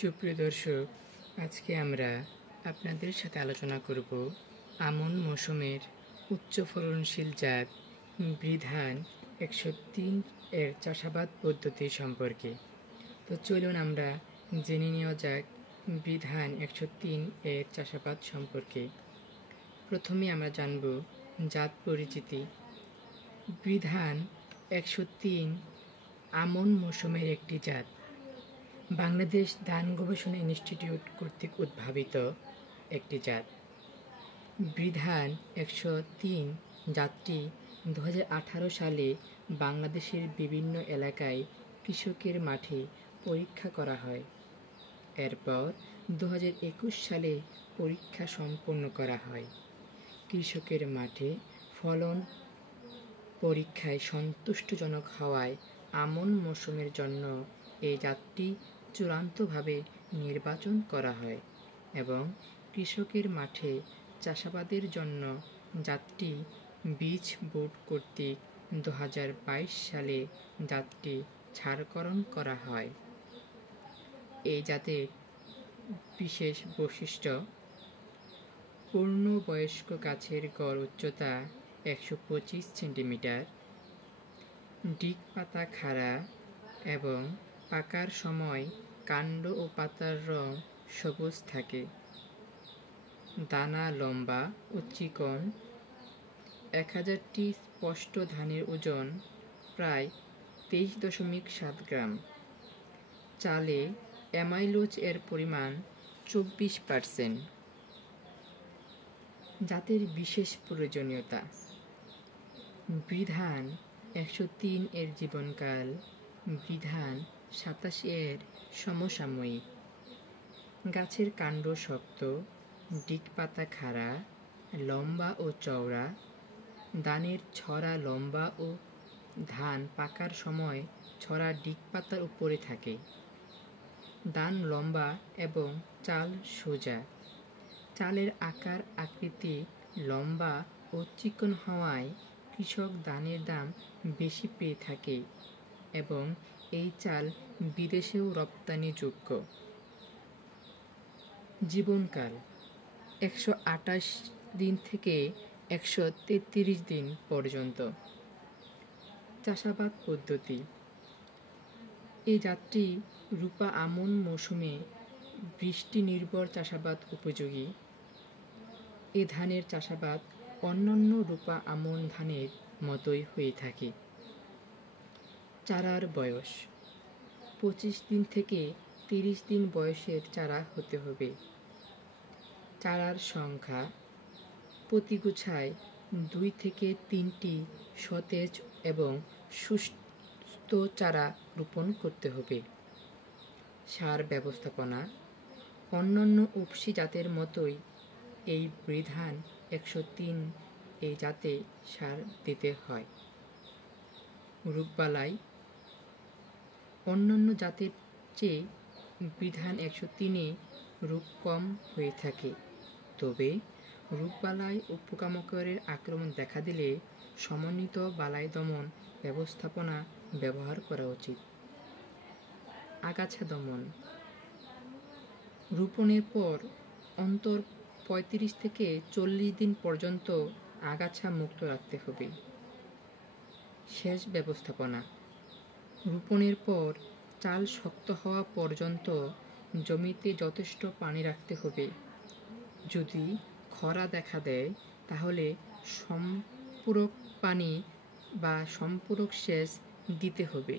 সুপ্রিয় দর্শক, আজকে আমরা আপনাদের সাথে আলোচনা করব আমন মৌসুমের উচ্চ ফলনশীল জাত বিধান 103 এর চাষাবাদ পদ্ধতি সম্পর্কে। তো চলুন আমরা জেনে নেওয়া যাক বিধান 103 এর চাষাবাদ সম্পর্কে। প্রথমে আমরা জানব জাত পরিচিতি। বিধান 103 আমন মৌসুমের একটি জাত। বাংলাদেশ ধান গবেষণা ইনস্টিটিউট কর্তৃক উদ্ভাবিত একটি জাত। বিধান 103 জাতটি 2018 সালে বাংলাদেশের বিভিন্ন এলাকায় কৃষকের মাঠে পরীক্ষা করা হয়। এরপর 2021 সালে পরীক্ষা সম্পন্ন করা হয়। কৃষকের মাঠে ফলন পরীক্ষায় সন্তুষ্টজনক হওয়ায় আমন মৌসুমের জন্য এই জাতটি চূড়ান্তভাবে নির্বাচন করা হয় এবং কৃষকের মাঠে চাষাবাদের জন্য জাতটি বীজ বোর্ড কর্তৃক 2022 সালে জাতটি ছাড়করণ করা হয়। এই জাতের বিশেষ বৈশিষ্ট্য: পূর্ণবয়স্ক গাছের গড় উচ্চতা 125 সেন্টিমিটার, ডিগ পাতা খাড়া এবং পাকার সময় কাণ্ড ও পাতার রং সবুজ থাকে। দানা লম্বা ও চিকন। 1000টি স্পষ্ট ধানের ওজন প্রায় 23.7 গ্রাম। চালে অ্যামাইলোজ এর পরিমাণ 24%। জাতের বিশেষ প্রয়োজনীয়তা: বিধান 103 এর জীবনকাল বিধান 87 এর সমসাময়িক। গাছের কাণ্ড শক্ত, ডিগ পাতা খাড়া, লম্বা ও চওড়া। দানের ছড়া লম্বা ও ধান পাকার সময় ছড়া ডিগ পাতার উপরে থাকে। দান লম্বা এবং চাল সোজা। চালের আকার আকৃতি লম্বা ও চিকন হওয়ায় কৃষক দানের দাম বেশি পেয়ে থাকে এবং এই চাল বিদেশেও রপ্তানিযোগ্য। জীবনকাল 128 দিন থেকে 133 দিন পর্যন্ত। চাষাবাদ পদ্ধতি: এই জাতটি রূপা আমন মৌসুমে বৃষ্টি নির্ভর চাষাবাদ উপযোগী। এ ধানের চাষাবাদ অন্যান্য রূপা আমন ধানের মতোই হয়ে থাকে। চারার বয়স: 25 দিন থেকে 30 দিন বয়সের চারা হতে হবে। চারার সংখ্যা: প্রতি গুছায় 2 থেকে 3টি সতেজ এবং সুস্থ চারা রোপণ করতে হবে। সার ব্যবস্থাপনা: অন্যান্য উপসি জাতের মতোই এই বিধান 103 এই জাতে সার দিতে হয়। রোগবালাই: অন্যান্য জাতের চেয়ে বিধান 103-এ রোগ কম হয়ে থাকে, তবে রোগবালাই ও পোকামাকড়ের আক্রমণ দেখা দিলে সমন্বিত বালাই দমন ব্যবস্থাপনা ব্যবহার করা উচিত। আগাছা দমন: রোপণের পর অন্তর 35 থেকে 40 দিন পর্যন্ত আগাছা মুক্ত রাখতে হবে। সেচ ব্যবস্থাপনা: রোপণের পর চাল শক্ত হওয়া পর্যন্ত জমিতে যথেষ্ট পানি রাখতে হবে। যদি খরা দেখা দেয় তাহলে সম্পূরক পানি বা সম্পূরক সেচ দিতে হবে।